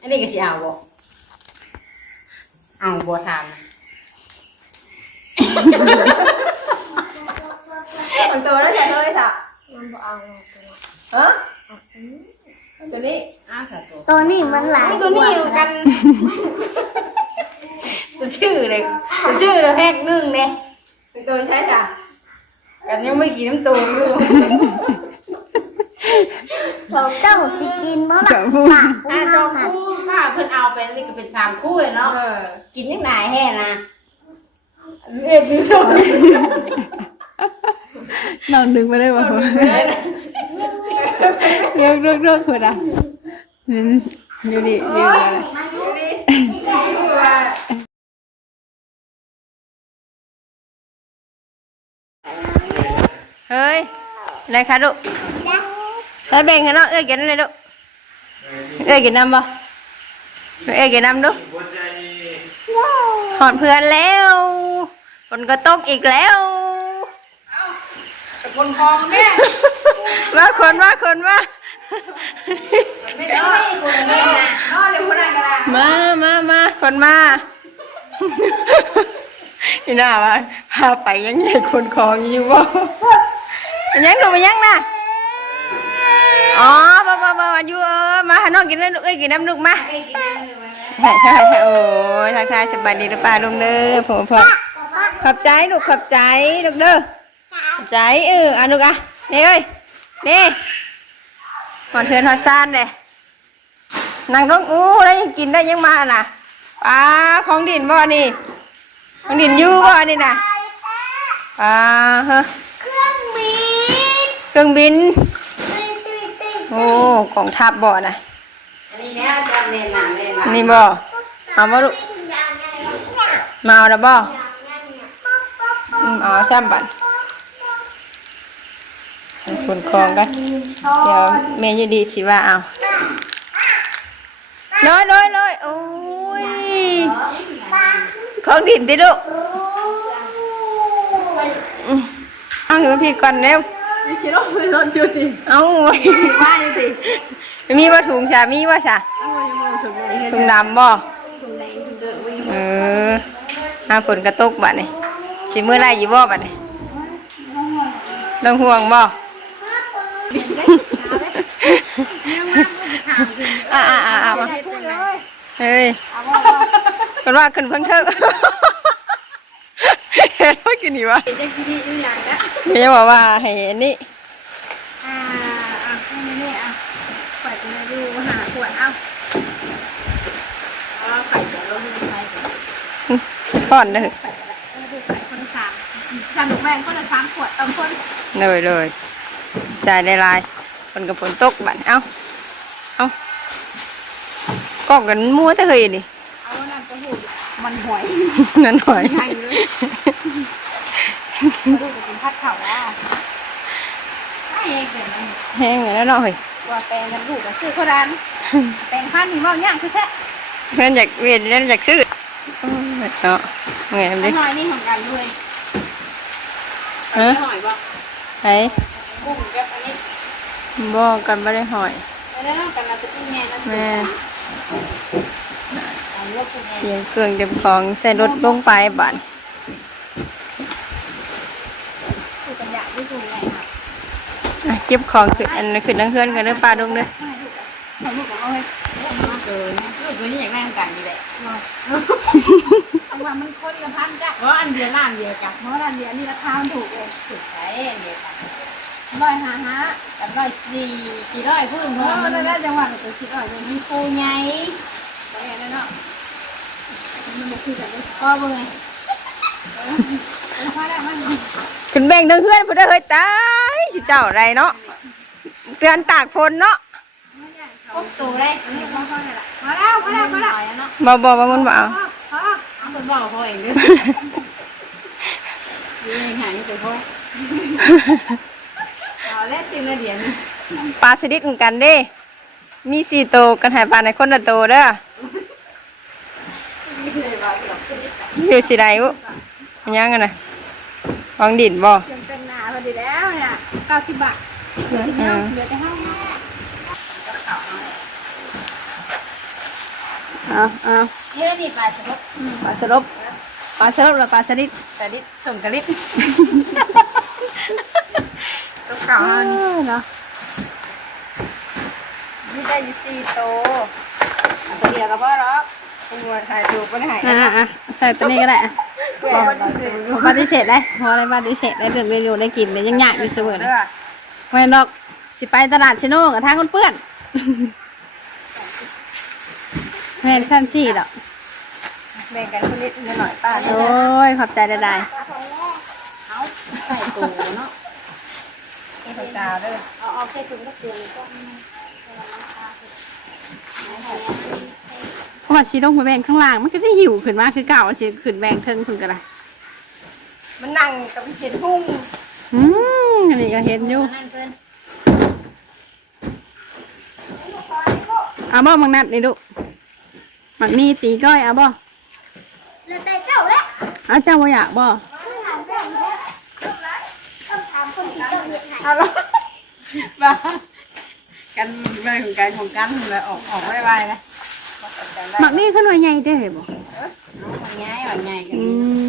อันนี้ก็สิเอาบ่เอาบ่ทำมันตัวแล้วจะเฮ้ยจ้ะมันบ่เอาฮะตัวนี้อ้าวค่ะตัวตัวนี้มันหลายตัวนี้อยู่กันตัวชื่อเลยตัวชื่อเลยแพกนึ่งเนี่ยเป็นตัวใช่จ้ะกันยังไม่กินน้ำตูอยู่เจ้าสิกินบ่ล่ะปากกูอ่าเฮาเจ้าหันคู่ถ้า เพิ่นเอาไปนี่ก็เป็นสามคู่เนาะ เออกินยังไงแห่นะเรียบร้อยน้องดึงไปได้บ่เลือกเลือกเลือกคนอะอืมดูดิเรียกอะไรดูดิดูว่าเฮ้ยอะไรคะลูกเฮ้ยแบ่งให้น้องเอ้ยกินอะไรลูกเอ้ยกินน้ำบ่ เอ้ยกินน้ำดูหอดเพื่อนแล้วฝนก็ตกอีกแล้วคนคลองแม่ว่าคนว่าคนว่าไม่ได้คนเล่นนะนอนเดี๋ยวคนนั้นกันละมามามาคนมาอีน่าว่าพาไปยังไงคนของอยู่บ่มันยังดูมันยังน่ะ อ๋อบ่บ่บ่อยู่เออมาหาน้องกินน้ำลูกเอ้ยกินน้ำลูกมาไอ้กินได้ไหมใช่ใช่ใช่โอ้ยทักทายสบายดีหรือเปล่าลุงเด้อผมพอขอบใจลูกขอบใจลูกเด้อขอบใจเอออะลูกอะนี่เอ้ยนี่หอดเทือนหอดซานเลยนั่งร้องอู้ได้ยังกินได้ยังมาน่ะปลาของดินบ่นี่ของดินอยู่บ่นี่น่ะปลาฮะเครื่องบิน เครื่องบินติ๊ดติ๊ดติ๊ด โอ้กองทัพบ่น่ะอันนี้แล้วจะเล่นหนังเล่นหนังนี่บ่เอามาลูกอย่างไงเนี่ยมาเอาแล้วบ่อย่างไงเนี่ยป๊อกป๊อกป๊อกอืมเอาซ้ำบันคนคลองกันเดี๋ยวแม่ยดีสิว่าเอาน้อยน้อยน้อยโอ้ยของดินดิลูกอืมเอาเห็นพี่ก่อนเร็ว มีชิโร่เป็นรถจุดดิเอาไว้บ้านนี่ดิมีว่าถุงชามีว่าชาเอาไว้ยังไม่ถึงเลยถุงดำบ่เออห้าฝนกระตกบัดนี่สิเมื่อไรอยู่บ่บัดนี่ต้องห่วงบ่อ่าอ่าอ่าอ่าพูดเลยเฮ้ยกันว่าขึ้นเพิ่งเถอะ เห็นว่ากินนี่วะจะกินดีอย่างนะไม่ใช่บอกว่าให้อันนี้อ่าอะนี่นี่อะปล่อยมาดูหาขวดเอาอ๋อไข่จะลงในไข่ป้อนเลยเออดูไข่คนละสามจำหนูแม่คนละสามขวดต่อคนเลยเลยจ่ายได้ลายฝนกับฝนตกบัดเอาเอากล้องกันมัวแต่เคยนี่เอานั่นก็หู มันหวยนั่นหน่อยใช่เลยดูจะกินพัดเข่าว่าไอ้เองเป็นแห้งแล้วเนาะเฮ้ยตัวแปลงกันลูกกับซื้อเขาดันแปลงพันธุ์นี่ว่าย่างคือแท้เพื่อนอยากเวียนเล่นอยากซื้อเออเนาะไงไอ้ดิหน่อยนี่ของกันด้วยฮะหน่อยบ่ไอ้บุ้งกับอันนี้บอกกันไม่ได้หอยแล้วนั่นกันเราจะเป็นแม่นั่นแม่ เตรียมเครื่องเตรียมของใส่รถลงไปบัดคือปัญญาที่ถูกไงครับอะเก็บของขึ้นอันขึ้นนั่งเพื่อนกันเด้อป้าดงเด้อลูกเอาเลยเกินลูกตัวนี้อยากได้กันอยู่แหละเอาว่ามันคนละพันจ้ะเพราะอันเดียวล้านเดียวกันเพราะอันเดียวนี่ราคาถูกเลยถูกใช้อันเดียวกันร้อยห้าห้ากับร้อยสี่สี่ร้อยพื้นเพราะมันได้จังหวัดตัวสี่ร้อยมันมีปูใหญ่ไปแล้วเนาะ มันไม่คือกันเลยก็เบิ่งไงราคาได้มันขึ้นแบ่งทั้งเพื่อนพุ่นเด้อเฮ้ยตายสิเจ้าอะไรเนาะเตือนตากฝนเนาะพบตัวได้พอๆนี่แหละมาแล้วมาแล้วมาแล้วเนาะบ่บ่บ่มันบ่เอาพ่อพ่อเอาคนบอกพ่อเองด้วยยืนหายไปพ่อเอาแล้วจริงเลยเดี๋ยวนี้ปลาสลิดเหมือนกันเด้ มีสี่โตวกันใหายปลาในคนละโตวเด้อ อยู่สิไดอุมันยังกันนะวางดินบ่ยังเป็นหนาพอดีแล้วเนี่ยเก้าสิบบาทอืมเหลือแต่ห้าเอาเอาเฮ้ยนี่ปลาสลบปลาสลบปลาสลบหรือปลาสลิดกระดิบส่งกระดิบตัวเก่าเออันอเนาะนี่ได้ยี่สี่โตตัวเดียวก็พอหรอก เป็นวัวถ่ายถูกก็ได้อะอะใส่ตัวนี้ก็ได้อะเพื่อนเราซื้อปฏิเสธได้พออะไรปฏิเสธได้เดินเมนูได้กินเลยยังยากอยู่เสมอเลยเด้อแม่นดอกสิไปตลาดชิโน่กับทางคนเปื้อนแม่นชั้นสี่ดอกแบ่งกันคนนิดหน่อยป้าโอ้ยขอบใจได้ ใส่ตัวเนาะตัวกาวเด้อเอาเอาแค่ถุงก็เตือนก็เพ ราะว่าชีต้องไปแบ่งข้างล่าง มันก็จะหิวขึ้นมาคือเก่าสิขึ้นแบ่งเทิงขึ้นกันละมันนั่งกับเขียนหุ้งอืมอันนี้ก็เห็นอยู่นั่นเพิ่นเอาบ่มังนัดนี่ลูกมักนี่ตีก้อยเอาบ่แล้วแต่เจ้าแล้วเอาเจ้าบ่อยากบ่ต้องถามเจ้าแล้วต้องถามคนที่เจ้าเรียนให้เอาละมากันเรื่องของการของกันเลยออกออกไม่ไหวนะ มักนี่ขึ้นหน่วยใหญ่ได้อบ่มันง่ายมันง่ายกันอืม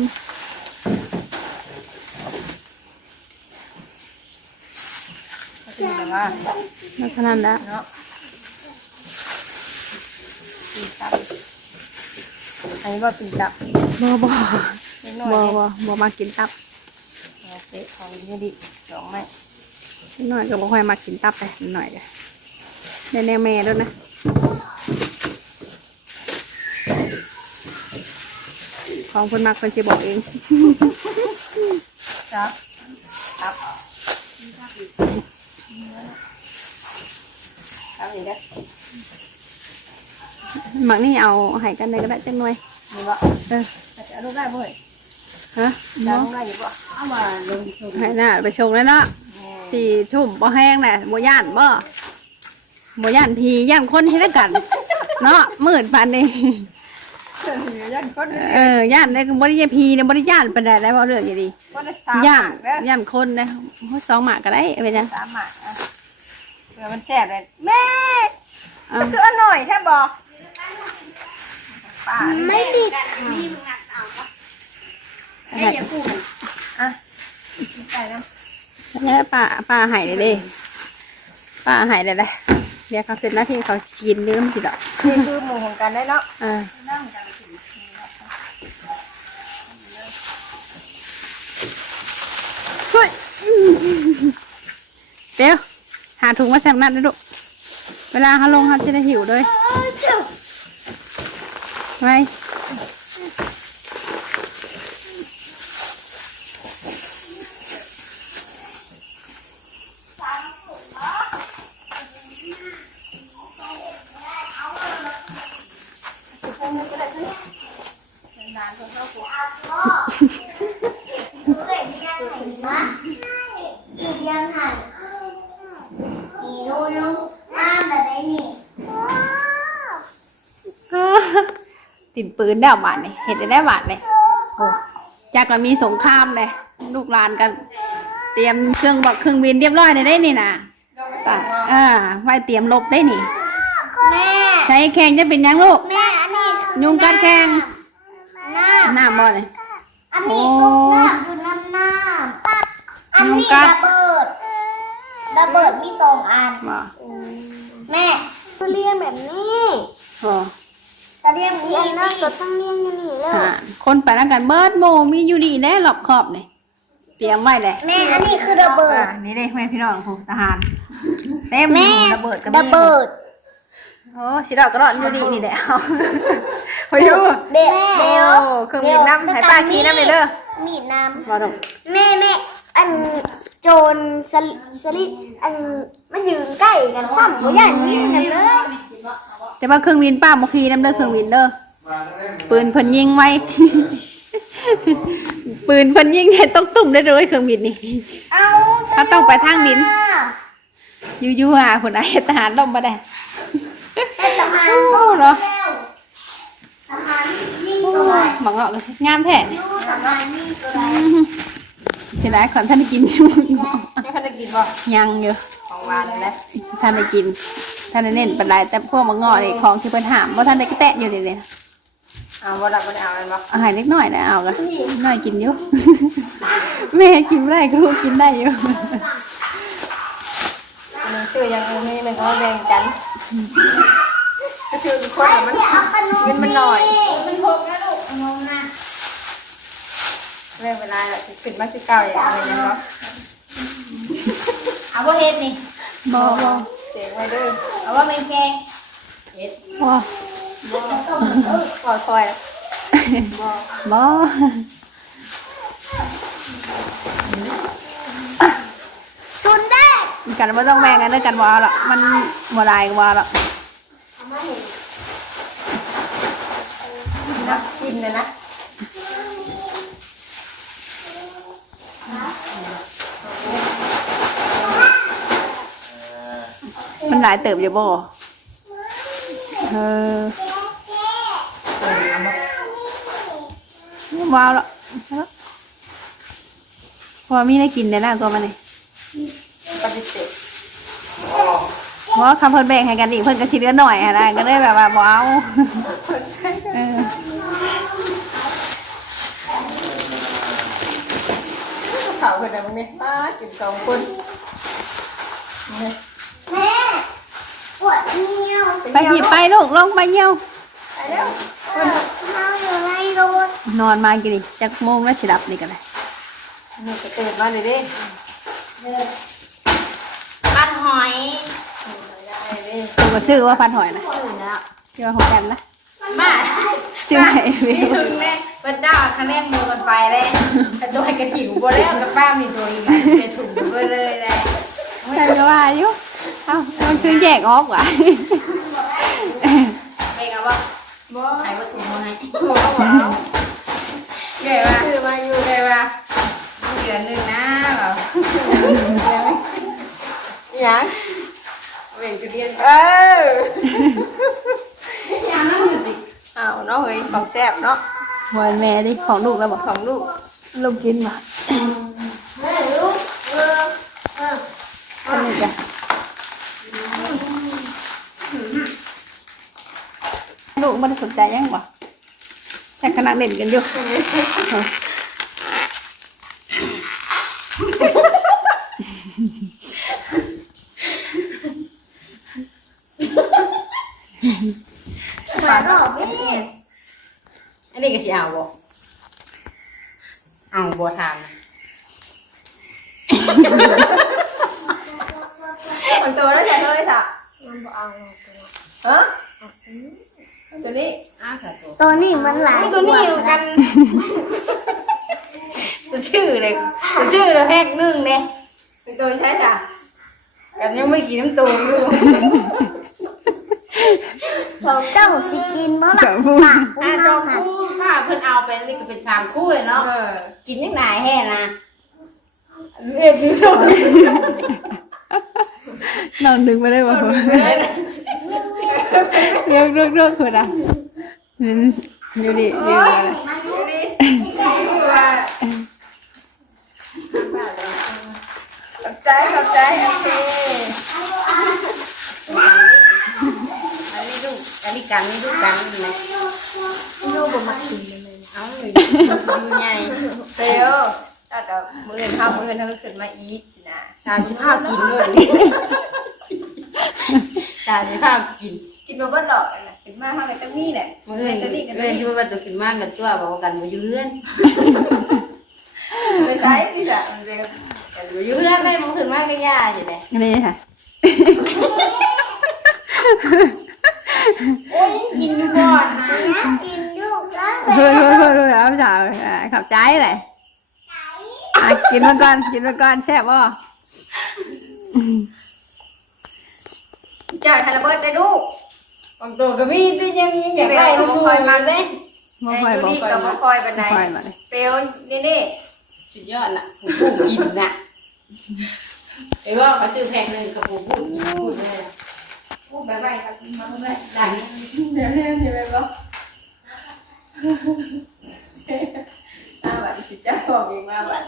คือแต่ว่าแล้วเท่านั้นละเนาะปีตับอันนี้ว่าปีตับบ่บ่นิดหน่อยบ่เนี่ยบ่บ่มากินตับเอาเตะของนี่ดิสองไม้นิดหน่อยก็บ่ค่อยมากินตับเลยนิดหน่อยก็ได้แนวแม่ด้วยนะ ของเพิ่นมักเพิ่นสิบอกเองครับครับครับอีกแล้วมักนี่เอาให้กันได้ก็ได้จังหน่อยนี่บ่เออจะเอาลูกได้บ่เฮ้ยฮะจะบ่เอาลูกได้อยู่บ่เอามาลงทุนให้น่าไปชงแล้วเนาะสี่ทุ่มบ่แห้งแหละบ่ย่านบ่บ่ย่านพีย่านคนให้ได้กัน เนาะมืดปานนี้ ยันก้นเออย่านได้ก็บ่ได้ย่านพีเนี่ยบ่ได้ย่านปานใดได้บ่เรื่องอย่างดีก้นสามหย่ามานกเด้อย่านคนนะโอ้ยสองหมากก็ได้เป็นจังสามหมากอะเผื่อมันแซ่บเลยแม่เอามันคืออร่อยแท้บอกป้าไม่มีให้ยาปูมันอะใส่น้ำแล้วป้าป้าให้เลยเด้ป้าให้เลยเด้ เดี๋ยวเขาขึ้นหน้าที่เขากินเนื้อมันสิดอกนี่คือหมูของกันได้เนาะอ่าเฮ้ยเดี๋ยวหาถุงมาแซมนัดนะลูกเวลาเขาลงเขาจะได้หิวด้วยเออเจ้าไว้ ติดปืนได้วบาทนี่เห็นได้ได้บาทนี่โอ้จากก็มีสงครามเลยลูกหลานกันเตรียมเครื่องบอกเครื่องบินเรียบร้อยเลยได้นี่นะป่ะอ่าไว้เตรียมลบได้นี่แม่ใช้แข่งจะเป็นยังลูกแม่อันนี้คือยุงกัดแข่งน้ำหน้าบ่เลยอันนี้ลูกน้ำอยู่น้ำน้ำปัดอันยุงนี้กัดระเบิดระเบิดมีสองอันบ่แม่ก็เรียงแบบนี้ โอ้จะเรียงนี้นะก็ต้องเรียงอย่างนี้แล้วอ่าคนไปแล้วกันเบิร์ดโมมีอยู่ดีแน่หลบขอบนี่เตรียมไว้เลยแม่อันนี้คือระเบิด อ่านี่เลยแม่พี่น้องของทหารเต็มแม่ระเบิดกันระเบิดโอ้สิดอกกระรอนอยู่ดีนี่แหละเอาพยูเด็กโอ้เครื่องบินน้ำให้ป้าขี่น้ำเลยเด้อมีดน้บ่ดอกำแม่แม่อันโจรสลิสลิอันมันยืนใกล้กันซ้ำก็ย่านยิงกันเลย แต่ว่าเครื่องบินป้าบ่ขี่น้ำเด้อเครื่องบินเด้อปืนเพิ่นยิงไว้ ปืนเพิ่นยิงให้ต้องตุ่มได้เลยเครื่องบินนี่เอาเขาต้องไปทางดินอยู่ๆอะผลอาเหตุทหารลงมาได้เป็นทหารโอ้เนาะทหารยิงโอ้ตัวไหนหมังเงาะก็งามแท้นี่ทหารยิงตัวไหนเสียดายขอนท่านได้กินอยู่ไม่คันได้กินบ่ยังอยู่ของหวานเลยนะท่านได้กิน ท่านได้เน้นปันไดแต่พวกมังงอนี่ของที่เพิ่นหามว่าท่านได้กระแตะอยู่นี่เลยเอาบ่รับบ่ได้เอาอะไรบ่เอาใหายเล็กน้อยนะเอากะน้อยกินอยู่แม่กินไม่ได้ก็ลูกกินได้อยู่อันนี้ชื่อยังมีหนึ่งเอาแบ่งกันก็คือคนอะมันเอาขนมมันมันหน่อยมันหกนะลูกงงนะเรื่องเวลาแหละสิขึ้นมาสิเก้าอย่างไรยังบ่เอาว่าเฮ็ดนี่บอบอ เสียงไว้เด้อเอาว่าเป็นแกงเฮ็ดบอปล่อยคอยบอชุนได้กันไม่ต้องแบ่งกันด้วยกันบเอาละมันบ่ได้ก็บเอาละนะกินเลยนะ มันหลายเติบอยู่บ่เออบ่เอาละเอาละเพอมีได้กินได้นะตัวมันนี่ปฏิเสธเพราะว่าคำเพิ่นแบ่งให้กันอีกเพิ่นก็สิเหลือหน่อยอะนะก็เลยแบบว่าบ่เอาเออเขาคนนั้นมึงนี่มากินสองคนนี่แม่ ปวดเงี้ยวไปหยิบไปลูกลงไปเยี่ยวไปเร็วเมาอยู่ในรถนอนมากี่ดิจักโมงแล้วสิดับนี่กันเลยนี่ก็ตื่นมาเลยดิปั้นหอยได้ดิตัวก็ชื่อว่าพันหอยนะตื่นแล้วชื่อว่าของกันนะมาชื่อไหนวินี่วถึงเลยพระเจ้าคะแนนมือกันไปเลยกระโดดกระถิ่วบ่แล้วกับป้ามีตัวอีกเป็นถุงไปเลยเลยใช่ก็ว่าอยู่ เอ้ามันคือแยกออกว่ะไปกันว่าบ่หายวัตถุมาให้บ่บ่เอาเก๋ว่าคือมาอยู่เก๋ว่าเดือนหนึ่งนะเหรอยังเวงจะเรียนเออยังนั่งอยู่ดิเอาเนาะเฮ้ยของแซ่บเนาะหอยแม่ดิของลูกแล้วบอกของลูกลูกกินว่ะ แม่ลูกเออเออ อันนี้จ้ะ ลูกมันสนใจยังวะแค่ขนาดเล่นกันอยู่หมาหรอพี่อันนี้ก็สิเอาบ่เอาบ่ทานมันตัวแล้วจะเลยค่ะมันบอกเอาฮะ ตัวนี้อ้าวค่ะตัวตัวนี้มันหลายตัวนี้อยู่กันตัวชื่อเลยตัวชื่อเลยแพกนึ่งเนี่ยเป็นตัวใช่จ้ะกันยังไม่กินน้ำตัวอยู่เจ้าสิกินเมื่อไหร่เจ้าพูดปากกูอ่าจเมาองหันคู่ถ้าเพิ่นเอาไปนี่ก็เป็นสามคู่เนาะเออกินยังไงแห่นะเรียบร้อย นอนดึงไปได้ป่ะผมเลือกเลือกเลือกคนอะอยู่ดิอยู่อะไรดูดิว่าขอบใจขอบใจโอเคอันนี้ลูกอันนี้กันนี่ลูกกันนี่นะลูกบอกมากินเลยเอาอยู่ใหญ่เฟลถ้ากับมือเงินข้าวมือเงินเธอขึ้นมาอีกนะ สามสิบห้ากินด้วยสามสิบห้ากินกินมาเบิ้ลดอกนะกินมาเท่าไหร่ตั้งนี่แหละเมื่อเมื่อที่ว่าตัวกินมากกันตัวบอกกันมาอยู่เรือนไม่ใช่ที่จะมันเร็วกันมาอยู่เรือนได้มันขึ้นมากก็ย่าอยู่เลยนี่ค่ะ โอ้ยกินอยู่บ่อนนะนะกินลูกแล้วเฮ้ยเฮ้ยเฮ้ยเฮ้ยเอาสาวอ่าขับใจเลยอะกินมาก่อนกินมาก่อนแซ่บบ่ จ่ายคาราเบิร์ดได้ลูกบางตัวก็มีที่ยังยังอยากได้ลูกคอยมาเลยบ่ไอ้ค่อยยูบ่ดีกับมาคอยบันไดค่อยมาเลยเฟลนี่นี่สุดยอดน่ะผูกกินน่ะไอ้ว่าเขาซื้อแพงหนึ่งกับผูพูดพูดเลยพูดไปไปครับมาเลยดังเดี๋ยวเรียนเดี๋ยวไปบอกมาบัดสิจ้าบอกเองมาบัด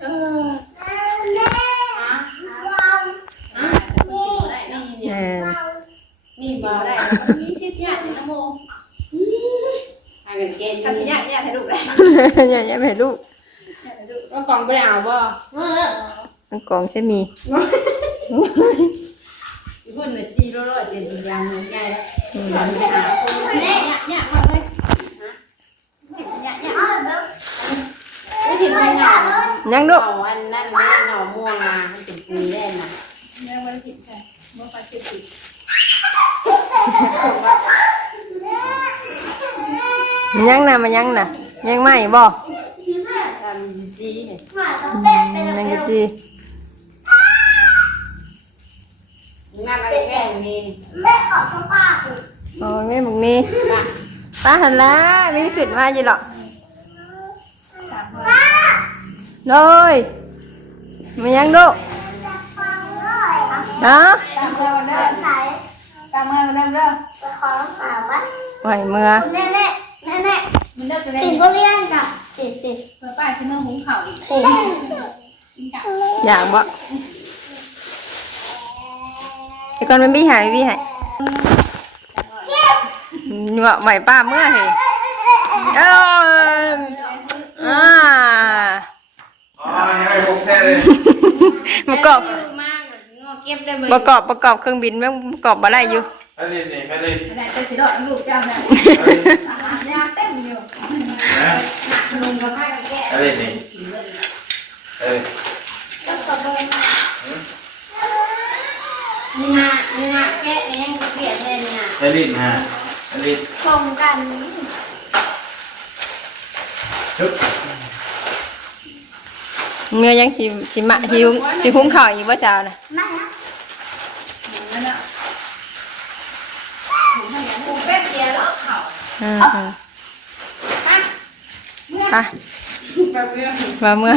เออ แม่ นี่ชิดยากนะโมอาเงินเกณฑ์ทำชิ้นยากยากให้ลูกเลยอย่าอย่าไปลูกก็กองไปเอาบ่มันกองใช่มีพูดหน่อยสิรอดๆเจ็ดยางใหญ่แล้วก่อนไปหาคนแม่เนี่ยเนี่ยมาเลยไม่ถึงไม่หน่ยังหลูน่กออันนั้นไม่หน่อม่วงมามันเป็นปุยแน่น่ะยังไม่ได้ผิดใช่เมื่อปัจจุบัน มันยังน่ะมันยังน่ะยังไม่บ่ทำจีเนี่ยยังกะจีน่ารักแก่นี่โอ้ยแม่บอกนี่ป้าหันละนี่ขึ้นมาจีหรอกเลยมันยังลูกเนาะ ตามเมื่อเริ่มตามเมื่อเริ่มเริ่มไหวเมื่อมันเลิกไปเลยสิ่งพวกนี้นั่นกับสิ่งสิ่งเมื่อป้าที่เมื่อหุงเข่าอีกสิ่งกินกับอย่างบ่ไอ้ก่อนมันบี้หายบี้หายนี่ว่าไหวป้าเมื่อเหรอเอออ่าอ๋อยังไม่พกแท้เลยประกอบมากงอ เก็บได้เบประกอบประกอบเครื่องบินแม่งประกอบมาได้อยู่ ไปเล่นนี่ไปเล่นไหนจะสิรอดลูกเจ้าเนี่ยยาเต้นอยู่นะลุงกับพ่อกับแก่ไปเล่นนี่เออนี่นะนี่นะแก่เองก็เกลียดเลยเนี่ยไปเล่นฮะไปเล่นชมกันชุบเมื่อยังสิสิมะสิหุงสิหุงข้าวอีกว่าเจ้าน่ะไม่นะ นั่นแหละ กูแป๊บเดียวแล้วเขา อืมอืม ไปไปแบบเรื่องมาเมื่อ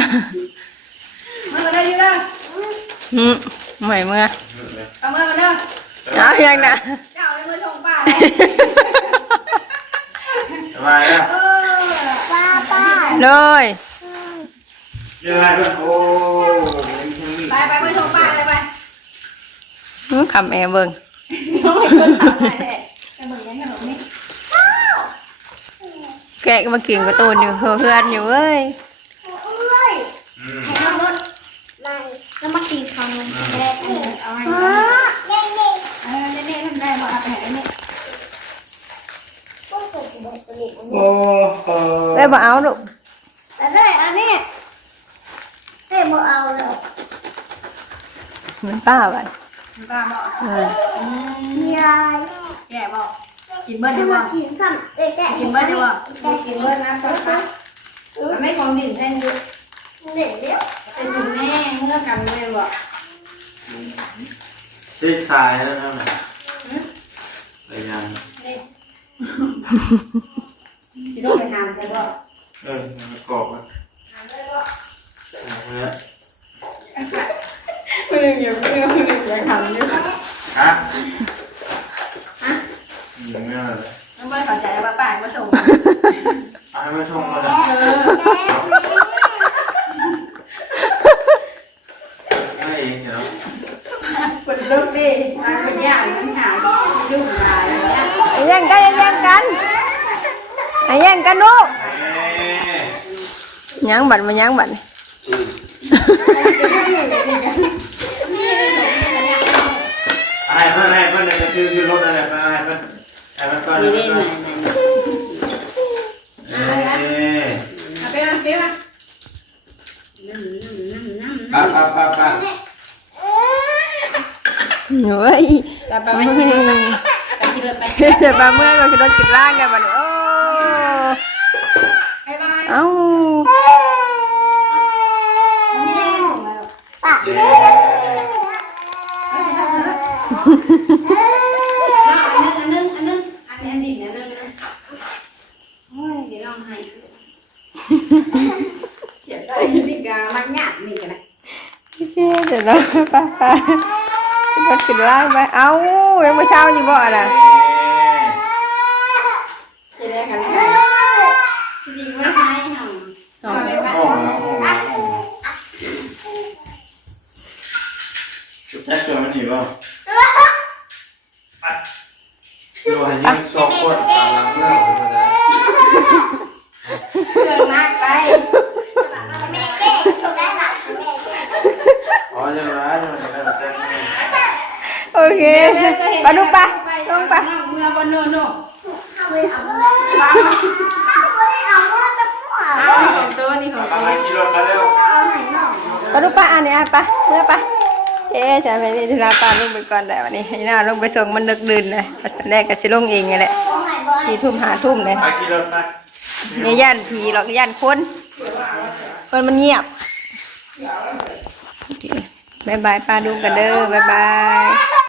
เมื่อได้อยู่เด้ออืมไม่เมื่อเอาเมื่อมาเด้อเอายังน่ะเจ้าเลยเมื่อชงป้าสบายแล้วเออป้าป้าเลยยังไงบ้างโอ้ยังคงมีไปไปเมื่อชงป้าเลยไปอืมคำแอร์เบิ่งไปเลยจะเหมือนกันขนมนี่แกะก็มากินกระตูนอยู่เพื่อนอยู่เว้ยเอ้ยอืมให้รถในแล้วมากินคำมันแรกอันนี้เอาให้เออเล่นเล่นเออเน่ๆทำได้บอกเอาไปให้นี่ต้องเปิดแบตเตอรี่อันนี้โอ้โหได้บ่เอาลูกแต่ได้อันนี้เต้บ่เอาหรอกมันป้าบัดป้าบอกเออยายแก่บอก กินเบิ้ลจะดีกมาว่ากินซ้ำเด็กแก่กินเบิ้ลดีกว่ากินเบิ้ลนะป้าป้ามันไม่คงดิ่นแท่งเยอะเด็กเดียวแต่ถึงแน่เมื่อกำเลยบอกได้ชายแล้วนะมันไปยังสิต้องไปทำใช่ป่ะเออมันกรอบอะเอาเลยเรื่องอย่างเรื่องเรื่องอย่างทำเยอะ ฮะยิงไม่เอาเลยน้องเบิ้ลขอใจป้าป้ามาส่งเอาให้มาชมมาเลยไม่เองเหรอคนลุกดิมันเป็นยากมันหาที่ยุ่งยายเนี่ยอย่าแย่งกันอย่าแย่งกันอย่าแย่งกันลูกเอ๊ะยังบัดมายังบัดนี่อะไรเพื่อนอะไรเพื่อนจะคือคือรถอะไรเพื่อนอะไรเพื่อน ไรเพื่อนก่อนไม่เลได้ยไหนเอ๊ะเอาไปมาไปมาน้ำน้ำน้ำน้ำป้าป้าป้าป้าเฮ้ยไปไปไปที่รถไปที่รถไปเดี๋ยวปลาเมื่อก็คือรถกินล่างกันบัดนี้โอ้บายบายเอ้าปาเจ๊อันนึงอัน นึงอันนึงอันนี้อันนี้อันนึงโอ้ยเดี๋ยวลองให้เสียนใจพี่กาลักหยาบนี่กันนะโอเคเดี๋ยวเราไปไปรถกินล่างไปเอ้ายังไม่เช้าอยู่บ่อะน่ะจะได้กันแล้วจริงไม่ให้หน่อยเอาไปพัดโอ้โหโอ้โหชุบแจ็คชวนมันหนีป่ะโยให้ยืนสองคนตามหลังเมื่อผมมาได้เรื่องมากไปแม่แก้ชมได้หลักแม่แก้อ๋อจะมาจะมาจะมาแจ้งให้โอเคไปลูกไปลงไปเมื่อบนโน่นโน่เอาเลยเอาเลยเอาเลยเอาเลยไปมั่วเอานี่ของตัวนี่ของมาตัวให้ขี่รถมาเร็วไปลูกไปอันนี้อะไปเมื่อไปเอ๊ะจะไปนี่ธุระป้าลงไปก่อนได้วันนี้ให้หน้าลงไปส่งมันดึกดื่นเลยต อนแรกก็สิลงเองไงแหละสี่ทุ่มห้าทุ่มเลยไปขี่รถมาไม่ย่านผีหรอกย่านคนคนมันเงียบโอเคบายบายป้าดูกันเด้อบายบาย